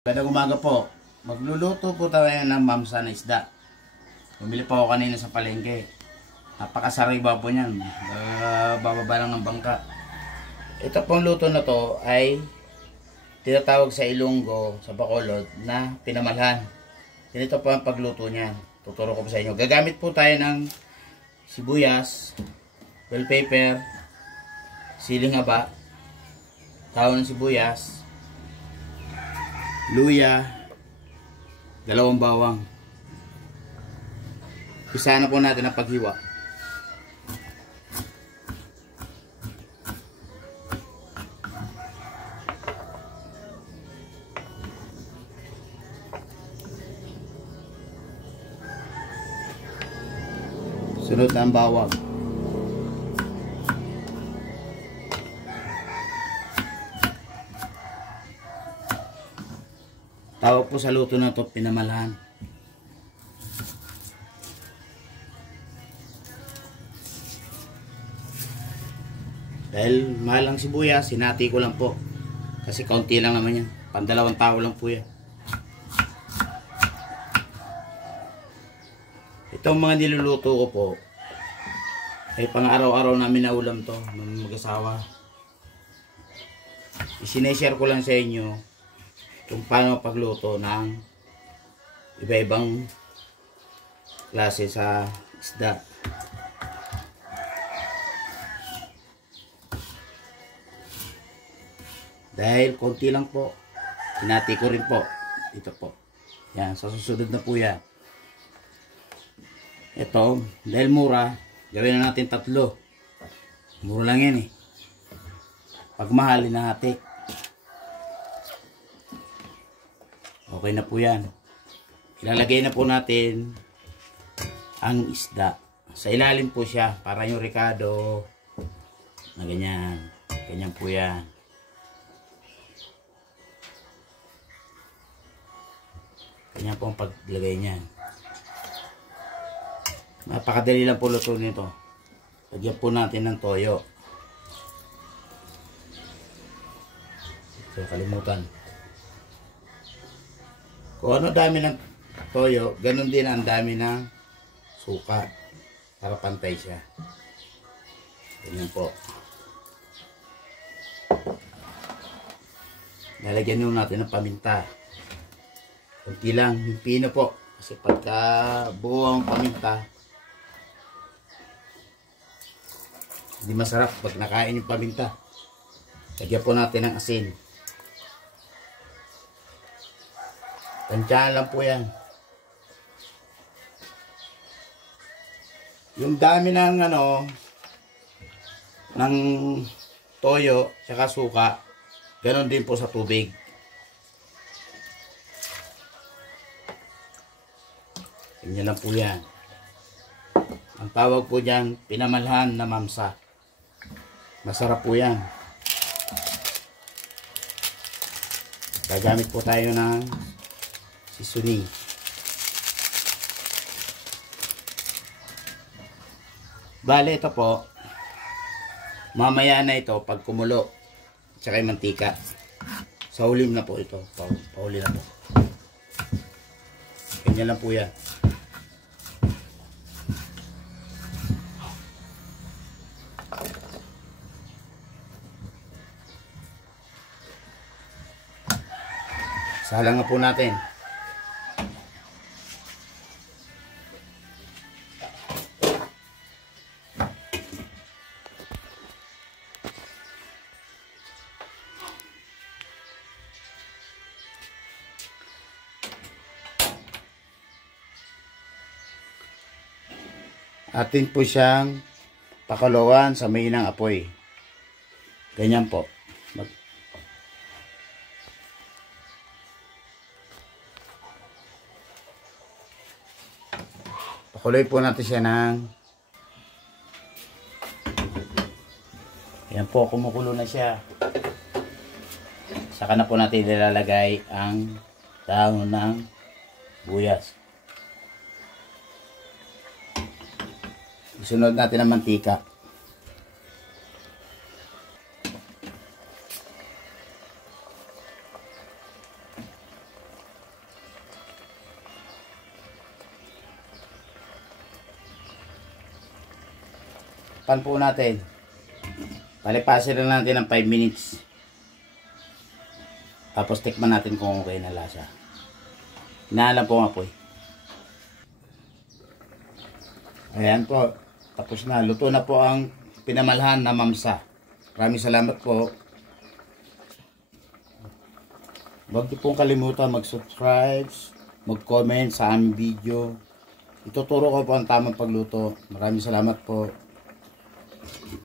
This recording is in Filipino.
Magandang umaga po. Magluluto po tayo ng mamsa na isda. Bumili po ako kanina sa palengke. Napakasariwa po niyan. Bababa lang ng bangka. Ito pong luto na to ay tinatawag sa Ilonggo, sa Bacolod, na pinamalhan. Ganito po ang pagluto niyan. Tuturo ko po sa inyo. Gagamit po tayo ng sibuyas, bell pepper, siling haba, dahon ng sibuyas, luya, dalawang bawang. Isa na po natin ang paghiwa. Sunod na ang bawang. Tawag po sa luto na to pinamalhan. Dahil mahal ang sibuyas, sinati ko lang po. Kasi kaunti lang naman yan. Pandalawang tao lang po yan. Itong mga niluluto ko po ay pang araw-araw namin na ulam to ng mag-asawa. Isineshare ko lang sa inyo kung paano pagluto ng iba-ibang klase sa isda. Dahil konti lang po, hinati ko rin po. Ito po. Yan, sa susunod na po yan. Ito, dahil mura, gawin na natin 3. Mura lang yan eh. Pag mahal, hinahati. Okay na po yan. Ilalagay na po natin ang isda. Sa ilalim po siya, para yung ricado na ganyan. Ganyan po yan. Ganyan po ang paglagay niyan. Napakadali lang po luto nito. Lagyan po natin ng toyo. So, kalimutan. Kung ano dami ng toyo, ganun din ang dami ng suka para pantay siya. Ganyan po. Lalagyan nyo natin ng paminta. Kunti lang, himpi na po. Kasi pagka buo ang paminta, hindi masarap pag nakain yung paminta. Lagyan po natin ng asin. Tansyahan lang po yan. Yung dami ng ng toyo saka suka, ganon din po sa tubig. Ganyan lang po yan. Ang tawag po dyan, pinamalhan na mamsa. Masarap po yan. Gagamit po tayo ng seasoning. Bale, ito po. Mamaya na ito pag kumulo. Tsaka yung mantika. Sa ulim na po ito. Pauli na po. Ganyan lang po yan. Salang nga po natin. Atin po siyang pakuluan sa mainang apoy. Ganyan po. Pakuloy po natin siya ng yan po, kumukulo na siya. Saka na po natin ilalagay ang dahon ng buyas. Isunod natin ang mantika. Takpan po natin. Palipasin lang natin ng 5 minutes. Tapos tikman natin kung okay na lasa. Inaalam po nga po eh. Ayan po. Tapos na. Luto na po ang pinamalhan na mamsa. Maraming salamat po. Huwag niyo pong kalimutan mag-subscribe, mag-comment sa aming video. Ituturo ko po ang tamang pagluto. Maraming salamat po.